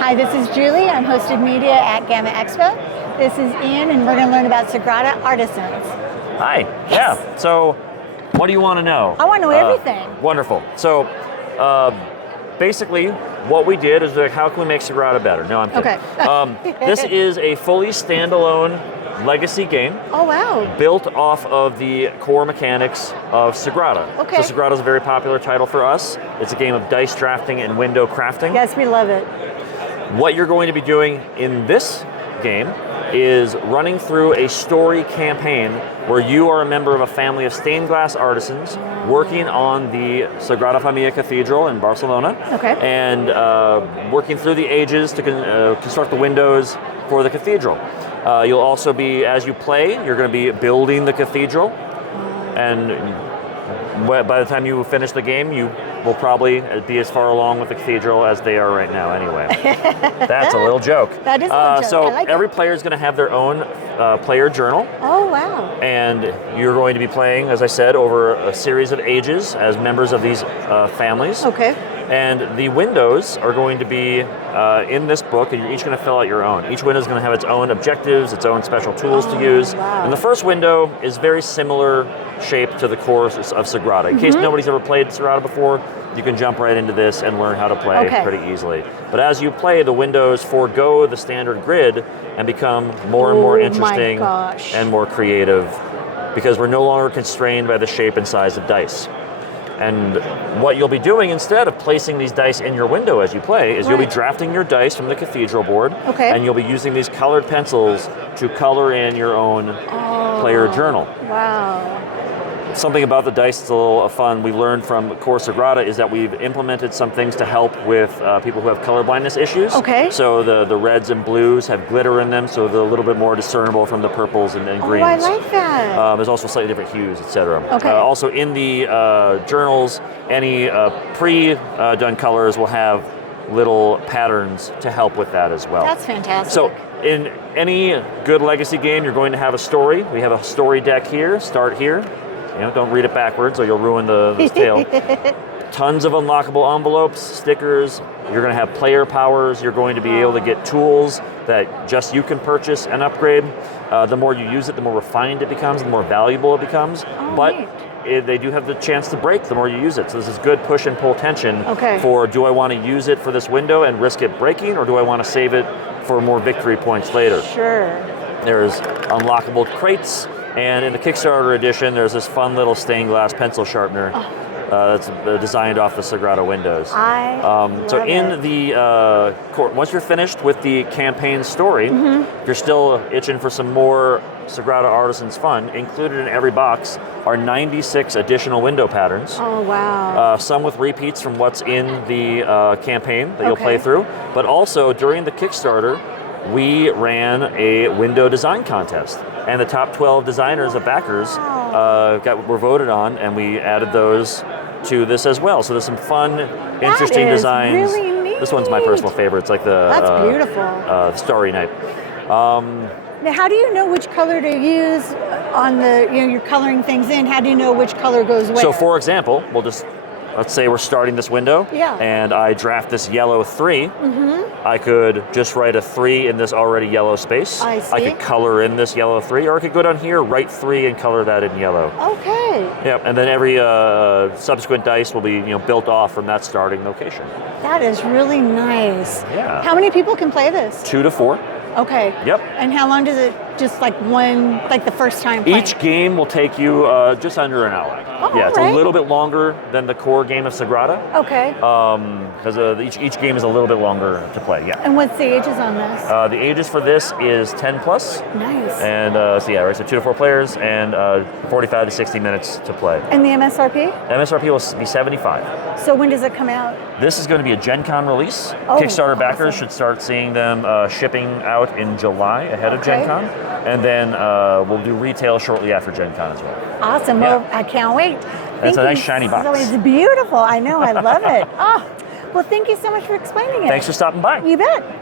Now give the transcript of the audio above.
Hi, this is Julie. I'm hosted media at GAMA Expo. This is Ian, and we're going to learn about Sagrada Artisans. Hi. Yes. Yeah. So, what do you want to know? I want to know everything. Wonderful. So, basically, what we did is like, how can we make Sagrada better? No, I'm kidding. Okay. This is a fully standalone legacy game. Oh, wow. Built off of the core mechanics of Sagrada. Okay. So Sagrada is a very popular title for us. It's a game of dice drafting and window crafting. Yes, we love it. What you're going to be doing in this game is running through a story campaign where you are a member of a family of stained glass artisans working on the Sagrada Familia Cathedral in Barcelona. Okay. And working through the ages to construct the windows for the cathedral. You'll also be, as you play, you're going to be building the cathedral. And by the time you finish the game, you will probably be as far along with the cathedral as they are right now anyway. That's a little joke. That is a little joke. So I like every it. player is going to have their own player journal. Oh, wow. And you're going to be playing, as I said, over a series of ages as members of these families. Okay. And the windows are going to be in this book, and you're each going to fill out your own. Each window is going to have its own objectives, its own special tools to use. Wow. And the first window is very similar shape to the core of Sagrada. In case nobody's ever played Sagrada before, you can jump right into this and learn how to play pretty easily. But as you play, the windows forego the standard grid and become more and more interesting and more creative because we're no longer constrained by the shape and size of dice. And what you'll be doing instead of placing these dice in your window as you play is you'll be drafting your dice from the cathedral board, and you'll be using these colored pencils to color in your own player journal. Wow. Something about the dice that's a little fun we learned from Core Sagrada is that we've implemented some things to help with people who have color blindness issues. Okay. So the reds and blues have glitter in them, so they're a little bit more discernible from the purples and greens. Oh, I like that. There's also slightly different hues, etc. Okay. Also in the journals, any pre-done colors will have little patterns to help with that as well. That's fantastic. So in any good legacy game, you're going to have a story. We have a story deck here. Start here. Don't read it backwards or you'll ruin the tale. Tons of unlockable envelopes, stickers. You're going to have player powers. You're going to be able to get tools that just you can purchase and upgrade. The more you use it, the more refined it becomes, the more valuable it becomes. They do have the chance to break the more you use it. So this is good push and pull tension for, do I want to use it for this window and risk it breaking, or do I want to save it for more victory points later? Sure. There's unlockable crates. And in the Kickstarter edition, there's this fun little stained glass pencil sharpener that's designed off the Sagrada windows. So in the once you're finished with the campaign story, if you're still itching for some more Sagrada Artisans fun, included in every box are 96 additional window patterns. Oh, wow. Some with repeats from what's in the campaign that you'll play through. But also, during the Kickstarter, we ran a window design contest. And the top 12 designers of backers were voted on, and we added those to this as well. So there's some fun, interesting designs. Really neat. This one's my personal favorite. It's like That's beautiful. Starry Night. Now, how do you know which color to use on the, you're coloring things in, how do you know which color goes where? So for example, let's say we're starting this window, and I draft this yellow 3. I could just write a 3 in this already yellow space. I see. I could color in this yellow 3, or I could go down here, write 3, and color that in yellow. Okay. Yeah, and then every subsequent dice will be built off from that starting location. That is really nice. Yeah. How many people can play this? 2 to 4. Okay. Yep. And how long does it, just like the first time playing? Each game will take you just under an hour. Oh, yeah, it's a little bit longer than the core game of Sagrada. Okay. Because each game is a little bit longer to play, yeah. And what's the ages on this? The ages for this is 10 plus. Nice. And so 2 to 4 players and 45 to 60 minutes to play. And the MSRP? The MSRP will be 75. So when does it come out? This is going to be a Gen Con release. Oh, Kickstarter backers should start seeing them shipping out in July ahead of Gen Con. And then we'll do retail shortly after Gen Con as well. Awesome. Yeah. Well, I can't wait. It's a nice shiny box. So it's beautiful. I know. I love it. Well, thank you so much for explaining it. Thanks for stopping by. You bet.